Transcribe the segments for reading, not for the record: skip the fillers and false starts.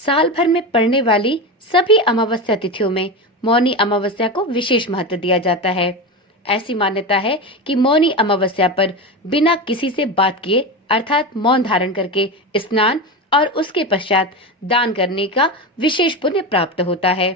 साल भर में पड़ने वाली सभी अमावस्या तिथियों में मौनी अमावस्या को विशेष महत्व दिया जाता है। ऐसी मान्यता है कि मौनी अमावस्या पर बिना किसी से बात किए अर्थात मौन धारण करके स्नान और उसके पश्चात दान करने का विशेष पुण्य प्राप्त होता है।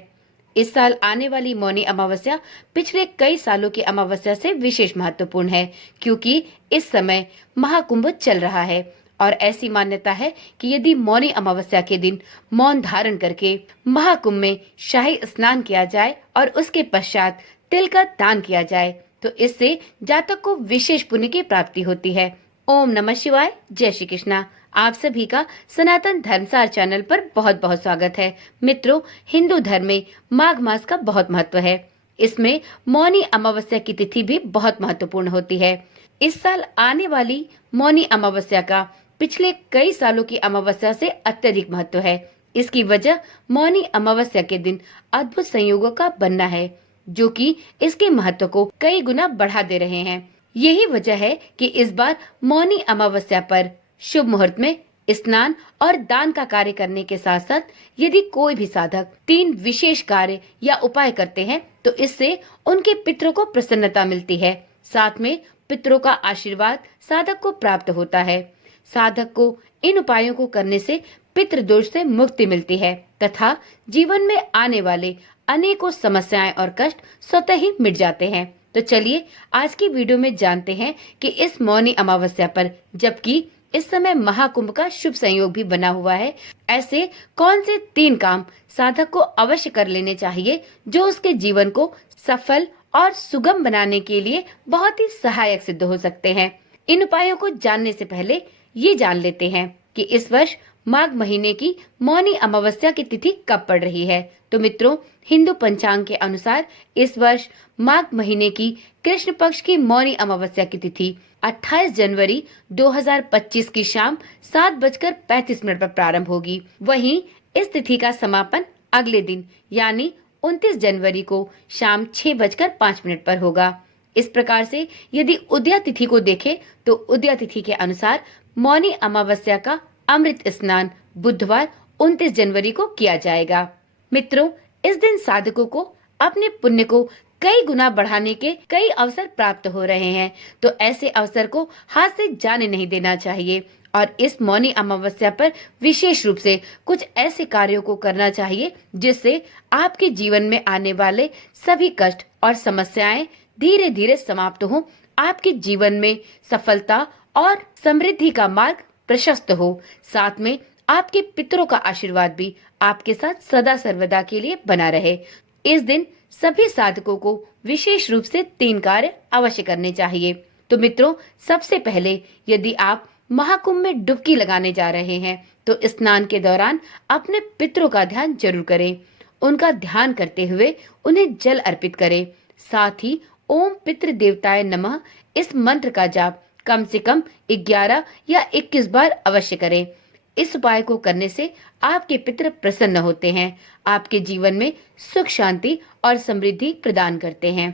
इस साल आने वाली मौनी अमावस्या पिछले कई सालों की अमावस्या से विशेष महत्वपूर्ण है, क्योंकि इस समय महाकुंभ चल रहा है और ऐसी मान्यता है कि यदि मौनी अमावस्या के दिन मौन धारण करके महाकुंभ में शाही स्नान किया जाए और उसके पश्चात तिल का दान किया जाए तो इससे जातक को विशेष पुण्य की प्राप्ति होती है। ओम नमः शिवाय। जय श्री कृष्णा। आप सभी का सनातन धर्मसार चैनल पर बहुत बहुत स्वागत है। मित्रों, हिंदू धर्म में माघ मास का बहुत महत्व है। इसमें मौनी अमावस्या की तिथि भी बहुत महत्वपूर्ण होती है। इस साल आने वाली मौनी अमावस्या का पिछले कई सालों की अमावस्या से अत्यधिक महत्व है। इसकी वजह मौनी अमावस्या के दिन अद्भुत संयोगों का बनना है, जो कि इसके महत्व को कई गुना बढ़ा दे रहे हैं। यही वजह है कि इस बार मौनी अमावस्या पर शुभ मुहूर्त में स्नान और दान का कार्य करने के साथ साथ यदि कोई भी साधक 3 विशेष कार्य या उपाय करते हैं तो इससे उनके पितरों को प्रसन्नता मिलती है। साथ में पितरों का आशीर्वाद साधक को प्राप्त होता है। साधक को इन उपायों को करने से पितृदोष से मुक्ति मिलती है तथा जीवन में आने वाले अनेकों समस्याएं और कष्ट स्वतः ही मिट जाते हैं। तो चलिए आज की वीडियो में जानते हैं कि इस मौनी अमावस्या पर, जबकि इस समय महाकुंभ का शुभ संयोग भी बना हुआ है, ऐसे कौन से 3 काम साधक को अवश्य कर लेने चाहिए जो उसके जीवन को सफल और सुगम बनाने के लिए बहुत ही सहायक सिद्ध हो सकते हैं। इन उपायों को जानने से पहले ये जान लेते हैं कि इस वर्ष माघ महीने की मौनी अमावस्या की तिथि कब पड़ रही है। तो मित्रों, हिंदू पंचांग के अनुसार इस वर्ष माघ महीने की कृष्ण पक्ष की मौनी अमावस्या की तिथि 28 जनवरी 2025 की शाम 7:35 पर प्रारंभ होगी। वहीं इस तिथि का समापन अगले दिन यानी 29 जनवरी को शाम 6:05 पर होगा। इस प्रकार से यदि उदया तिथि को देखें तो उदया तिथि के अनुसार मौनी अमावस्या का अमृत स्नान बुधवार 29 जनवरी को किया जाएगा। मित्रों, इस दिन साधकों को अपने पुण्य को कई गुना बढ़ाने के कई अवसर प्राप्त हो रहे हैं, तो ऐसे अवसर को हाथ से जाने नहीं देना चाहिए और इस मौनी अमावस्या पर विशेष रूप से कुछ ऐसे कार्यों को करना चाहिए जिससे आपके जीवन में आने वाले सभी कष्ट और समस्याएं धीरे धीरे समाप्त हों, आपके जीवन में सफलता और समृद्धि का मार्ग प्रशस्त हो, साथ में आपके पितरों का आशीर्वाद भी आपके साथ सदा सर्वदा के लिए बना रहे। इस दिन सभी साधकों को विशेष रूप से 3 कार्य अवश्य करने चाहिए। तो मित्रों, सबसे पहले यदि आप महाकुंभ में डुबकी लगाने जा रहे हैं तो स्नान के दौरान अपने पितरों का ध्यान जरूर करें। उनका ध्यान करते हुए उन्हें जल अर्पित करें। साथ ही ओम पितृ देवताय नमः इस मंत्र का जाप कम से कम 11 या 21 बार अवश्य करें। इस उपाय को करने से आपके पितृ प्रसन्न होते हैं, आपके जीवन में सुख शांति और समृद्धि प्रदान करते हैं।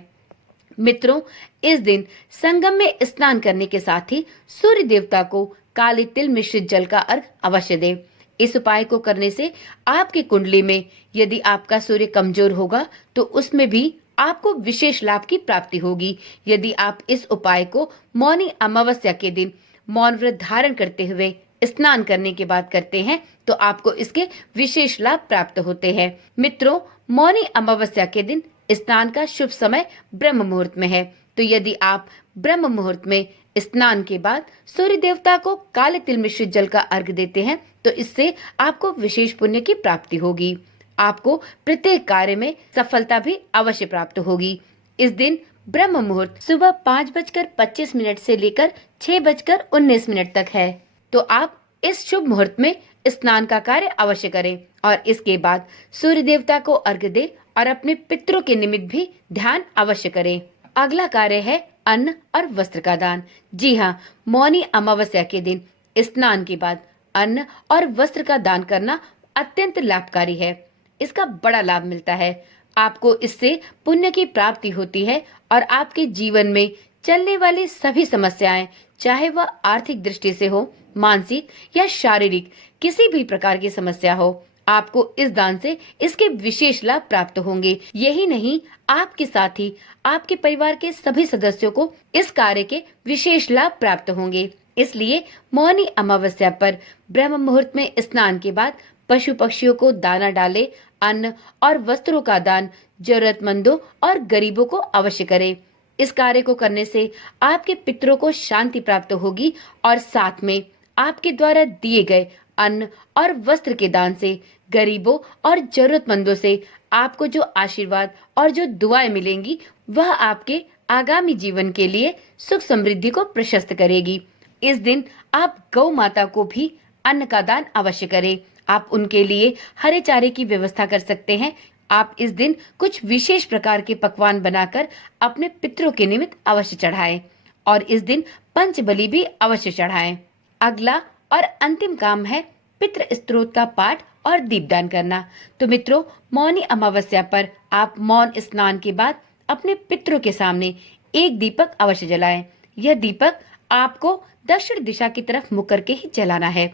मित्रों, इस दिन संगम में स्नान करने के साथ ही सूर्य देवता को काले तिल मिश्रित जल का अर्घ अवश्य दें। इस उपाय को करने से आपकी कुंडली में यदि आपका सूर्य कमजोर होगा तो उसमें भी आपको विशेष लाभ की प्राप्ति होगी। यदि आप इस उपाय को मौनी अमावस्या के दिन मौन व्रत धारण करते हुए स्नान करने के बाद करते हैं तो आपको इसके विशेष लाभ प्राप्त होते हैं। मित्रों, मौनी अमावस्या के दिन स्नान का शुभ समय ब्रह्म मुहूर्त में है, तो यदि आप ब्रह्म मुहूर्त में स्नान के बाद सूर्य देवता को काले तिल मिश्रित जल का अर्घ देते हैं तो इससे आपको विशेष पुण्य की प्राप्ति होगी। आपको प्रत्येक कार्य में सफलता भी अवश्य प्राप्त होगी। इस दिन ब्रह्म मुहूर्त सुबह 5:25 से लेकर 6:19 तक है, तो आप इस शुभ मुहूर्त में स्नान का कार्य अवश्य करें और इसके बाद सूर्य देवता को अर्घ्य दें और अपने पितरों के निमित्त भी ध्यान अवश्य करें। अगला कार्य है अन्न और वस्त्र का दान। जी हाँ, मौनी अमावस्या के दिन स्नान के बाद अन्न और वस्त्र का दान करना अत्यंत लाभकारी है। इसका बड़ा लाभ मिलता है, आपको इससे पुण्य की प्राप्ति होती है और आपके जीवन में चलने वाली सभी समस्याएं, चाहे वह आर्थिक दृष्टि से हो, मानसिक या शारीरिक किसी भी प्रकार की समस्या हो, आपको इस दान से इसके विशेष लाभ प्राप्त होंगे। यही नहीं, आपके साथ ही आपके परिवार के सभी सदस्यों को इस कार्य के विशेष लाभ प्राप्त होंगे। इसलिए मौनी अमावस्या पर ब्रह्म मुहूर्त में स्नान के बाद पशु पक्षियों को दाना डालें, अन्न और वस्त्रों का दान जरूरतमंदों और गरीबों को अवश्य करें। इस कार्य को करने से आपके पितरों को शांति प्राप्त होगी और साथ में आपके द्वारा दिए गए अन्न और वस्त्र के दान से गरीबों और जरूरतमंदों से आपको जो आशीर्वाद और जो दुआएं मिलेंगी वह आपके आगामी जीवन के लिए सुख समृद्धि को प्रशस्त करेगी। इस दिन आप गौ माता को भी अन्न का दान अवश्य करें। आप उनके लिए हरे चारे की व्यवस्था कर सकते हैं। आप इस दिन कुछ विशेष प्रकार के पकवान बनाकर अपने पितरों के निमित्त अवश्य चढ़ाएं और इस दिन पंचबलि भी अवश्य चढ़ाएं। अगला और अंतिम काम है पितृ स्तोत्र का पाठ और दीपदान करना। तो मित्रों, मौनी अमावस्या पर आप मौन स्नान के बाद अपने पितरों के सामने एक दीपक अवश्य जलाएं। यह दीपक आपको दक्षिण दिशा की तरफ मुख करके ही जलाना है।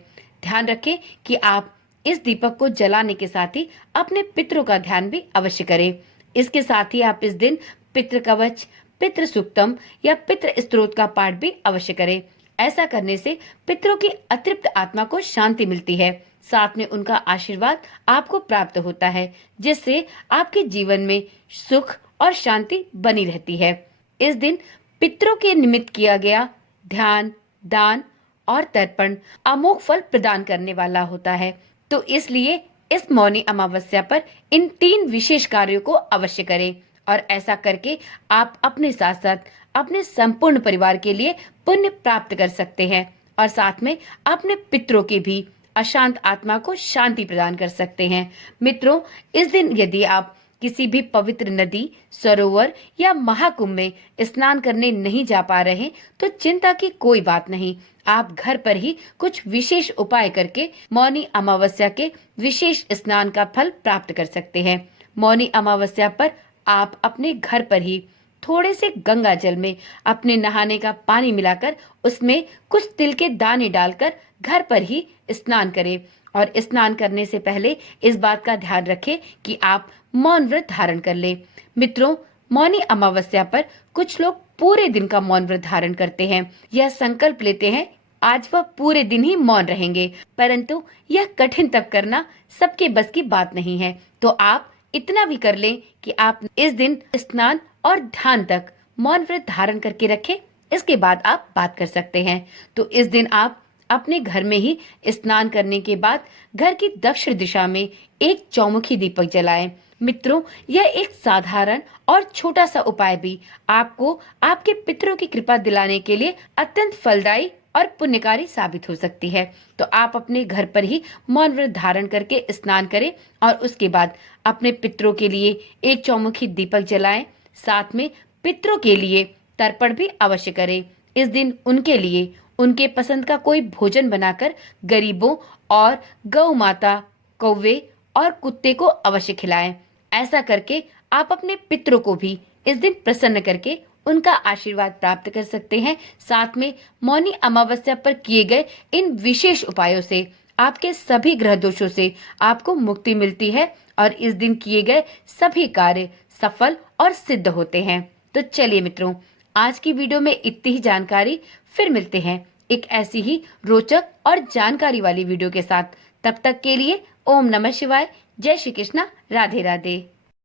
ध्यान रखें कि आप इस दीपक को जलाने के साथ ही अपने पितरों का ध्यान भी अवश्य करें। इसके साथ ही आप इस दिन पितृ कवच, पितृ सुक्तम या पितृ स्तोत्र का पाठ भी अवश्य करें। ऐसा करने से पितरों की अतृप्त आत्मा को शांति मिलती है, साथ में उनका आशीर्वाद आपको प्राप्त होता है, जिससे आपके जीवन में सुख और शांति बनी रहती है। इस दिन पितरों के निमित्त किया गया ध्यान, दान और तर्पण अमोघ फल प्रदान करने वाला होता है। तो इसलिए इस मौनी अमावस्या पर इन 3 विशेष कार्यों को अवश्य करें और ऐसा करके आप अपने साथ साथ अपने संपूर्ण परिवार के लिए पुण्य प्राप्त कर सकते हैं और साथ में अपने पितरों के भी अशांत आत्मा को शांति प्रदान कर सकते हैं। मित्रों, इस दिन यदि आप किसी भी पवित्र नदी, सरोवर या महाकुंभ में स्नान करने नहीं जा पा रहे तो चिंता की कोई बात नहीं। आप घर पर ही कुछ विशेष उपाय करके मौनी अमावस्या के विशेष स्नान का फल प्राप्त कर सकते हैं। मौनी अमावस्या पर आप अपने घर पर ही थोड़े से गंगा जल में अपने नहाने का पानी मिलाकर उसमें कुछ तिल के दाने डालकर घर पर ही स्नान करें और स्नान करने से पहले इस बात का ध्यान रखें कि आप मौन व्रत धारण कर लें। मित्रों, मौनी अमावस्या पर कुछ लोग पूरे दिन का मौन व्रत धारण करते हैं। यह संकल्प लेते हैं आज वह पूरे दिन ही मौन रहेंगे, परंतु यह कठिन तप करना सबके बस की बात नहीं है। तो आप इतना भी कर लें कि आप इस दिन स्नान और ध्यान तक मौन व्रत धारण करके रखें। इसके बाद आप बात कर सकते हैं। तो इस दिन आप अपने घर में ही स्नान करने के बाद घर की दक्षिण दिशा में एक चौमुखी दीपक जलाएं। मित्रों, यह एक साधारण और छोटा सा उपाय भी आपको आपके पितरों की कृपा दिलाने के लिए अत्यंत फलदायी और पुण्यकारी साबित हो सकती है। तो आप अपने घर पर ही मौन व्रत धारण करके स्नान करें और उसके बाद अपने पितरों के लिए एक चौमुखी दीपक जलाएं। साथ में पितरों के लिए तर्पण भी अवश्य करें। इस दिन उनके लिए उनके पसंद का कोई भोजन बनाकर गरीबों और गौ माता, कौवे और कुत्ते को अवश्य खिलाएं। ऐसा करके आप अपने पितरों को भी इस दिन प्रसन्न करके उनका आशीर्वाद प्राप्त कर सकते हैं। साथ में मौनी अमावस्या पर किए गए इन विशेष उपायों से आपके सभी ग्रह दोषों से आपको मुक्ति मिलती है और इस दिन किए गए सभी कार्य सफल और सिद्ध होते हैं। तो चलिए मित्रों, आज की वीडियो में इतनी ही जानकारी। फिर मिलते हैं एक ऐसी ही रोचक और जानकारी वाली वीडियो के साथ। तब तक के लिए ओम नमः शिवाय, जय श्री कृष्णा, राधे राधे।